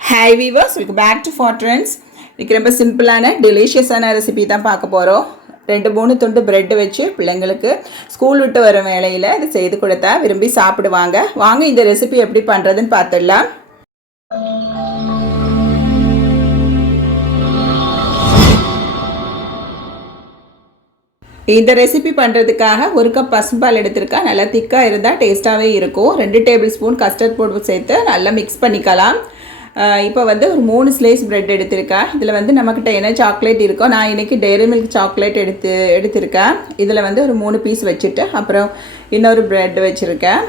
Hi viewers welcome back to ஃபார்ட்ரன்ஸ் இன்றைக்கி ரொம்ப சிம்பிளான டெலிஷியஸான ரெசிபி தான் பார்க்க போகிறோம் ரெண்டு மூணு துண்டு பிரெட் வச்சு பிள்ளைங்களுக்கு ஸ்கூல் விட்டு வர வேலையில் இதை செய்து கொடுத்தா விரும்பி சாப்பிடுவாங்க. வாங்க இந்த ரெசிபி எப்படி பண்ணுறதுன்னு பார்த்துடலாம். இந்த ரெசிபி பண்ணுறதுக்காக ஒரு கப் பசும்பால் எடுத்திருக்கேன் நல்லா திக்காக இருந்தால் டேஸ்ட்டாகவே இருக்கும். ரெண்டு டேபிள் ஸ்பூன் கஸ்டர்ட் பவுடர் சேர்த்து நல்லா மிக்ஸ் பண்ணிக்கலாம். இப்போ வந்து ஒரு மூணு ஸ்லைஸ் ப்ரெட் எடுத்திருக்கேன். இதில் வந்து நம்மக்கிட்ட என்ன சாக்லேட் இருக்கோ நான் இன்றைக்கி டெய்ரி மில்க் சாக்லேட் எடுத்து எடுத்திருக்கேன். இதில் வந்து ஒரு மூணு பீஸ் வச்சுட்டு அப்புறம் இன்னொரு ப்ரெட் வச்சுருக்கேன்.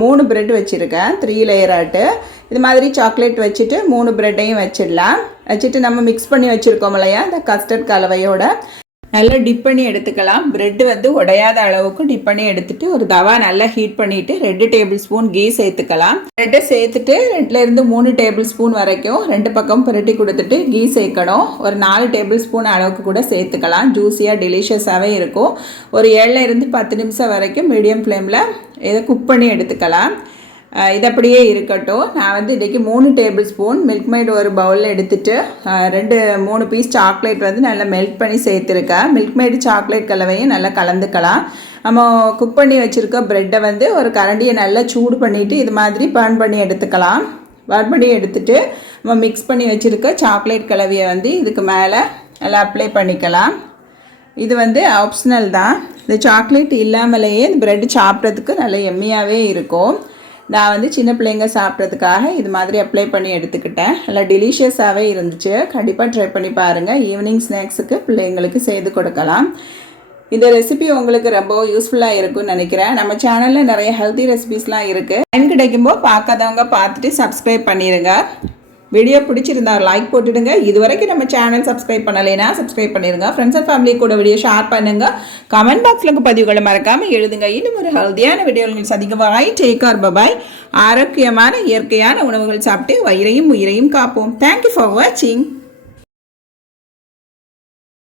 மூணு ப்ரெட் வச்சுருக்கேன் த்ரீ லேயர் ஆட்டு. இது மாதிரி சாக்லேட் வச்சுட்டு மூணு ப்ரெட்டையும் வச்சிடலாம். வச்சுட்டு நம்ம மிக்ஸ் பண்ணி வச்சுருக்கோம் இல்லையா இந்த கஸ்டர்ட் கலவையோட. நல்லா டிப் பண்ணி எடுத்துக்கலாம். பிரெட் வந்து உடையாத அளவுக்கு டிப் பண்ணி எடுத்துட்டு ஒரு தவா நல்லா ஹீட் பண்ணிட்டு ரெண்டு டேபிள் ஸ்பூன் கீ சேர்த்துக்கலாம் ப்ரெட்டை சேர்த்துட்டு ரெண்டுல இருந்து மூணு டேபிள் ஸ்பூன் வரைக்கும் ரெண்டு பக்கம் புரட்டி கொடுத்துட்டு கீ சேர்க்கணும். ஒரு நாலு டேபிள் ஸ்பூன் அளவுக்கு கூட சேர்த்துக்கலாம். ஜூஸியாக டெலிஷியஸாகவே இருக்கும். ஒரு ஏழுல இருந்து பத்து நிமிஷம் வரைக்கும் மீடியம் ஃப்ளேமில் இதை குக் பண்ணி எடுத்துக்கலாம். இது அப்படியே இருக்கட்டும். நான் வந்து இன்றைக்கி மூணு டேபிள் ஸ்பூன் மில்க் மைட் ஒரு பவுலில் எடுத்துட்டு ரெண்டு மூணு பீஸ் சாக்லேட் வந்து நல்லா மெல்ட் பண்ணி சேர்த்துருக்கேன். மில்க் மைடு சாக்லேட் கலவையும் நல்லா கலந்துக்கலாம். நம்ம குக் பண்ணி வச்சுருக்க ப்ரெட்டை வந்து ஒரு கரண்டியை நல்லா சூடு பண்ணிவிட்டு இது மாதிரி பர்ன் பண்ணி எடுத்துக்கலாம். பர்ன் பண்ணி எடுத்துட்டு நம்ம மிக்ஸ் பண்ணி வச்சுருக்க சாக்லேட் கலவையை வந்து இதுக்கு மேலே நல்லா அப்ளை பண்ணிக்கலாம். இது வந்து ஆப்ஷனல் தான். இந்த சாக்லேட் இல்லாமலேயே இந்த ப்ரெட் சாப்பிட்றதுக்கு நல்ல எம்மியாகவே இருக்கும். நான் வந்து சின்ன பிள்ளைங்க சாப்பிட்றதுக்காக இது மாதிரி அப்ளை பண்ணி எடுத்துக்கிட்டேன். நல்லா டெலிஷியஸாகவே இருந்துச்சு. கண்டிப்பாக ட்ரை பண்ணி பாருங்கள் ஈவினிங் ஸ்நாக்ஸுக்கு பிள்ளைங்களுக்கு செய்து கொடுக்கலாம். இந்த ரெசிபி உங்களுக்கு ரொம்ப யூஸ்ஃபுல்லாக இருக்கும்னு நினைக்கிறேன். நம்ம சேனலில் நிறைய ஹெல்த்தி ரெசிபிஸ்லாம் இருக்குது டைம் கிடைக்கும்போது பார்க்காதவங்க பார்த்துட்டு சப்ஸ்கிரைப் பண்ணிடுங்க வீடியோ பிடிச்சிருந்தா லைக் போட்டுடுங்க. இது வரைக்கும் நம்ம சேனல் சப்ஸ்கிரைப் பண்ணலைன்னா சப்ஸ்கிரைப் பண்ணிடுங்க. ஃப்ரெண்ட்ஸ் அண்ட் ஃபேமிலி கூட வீடியோ ஷேர் பண்ணுங்க. கமெண்ட் பாக்ஸில் பதிவுகளை மறக்காமல் எழுதுங்க. இன்னும் ஒரு ஹெல்த்தியான வாய் சந்திக்கவாய். டேக்கார் பபாய் ஆரோக்கியமான இயற்கையான உணவுகள் சாப்பிட்டு வயிறையும் உயிரையும் காப்போம். தேங்க்யூ ஃபார் வாட்சிங்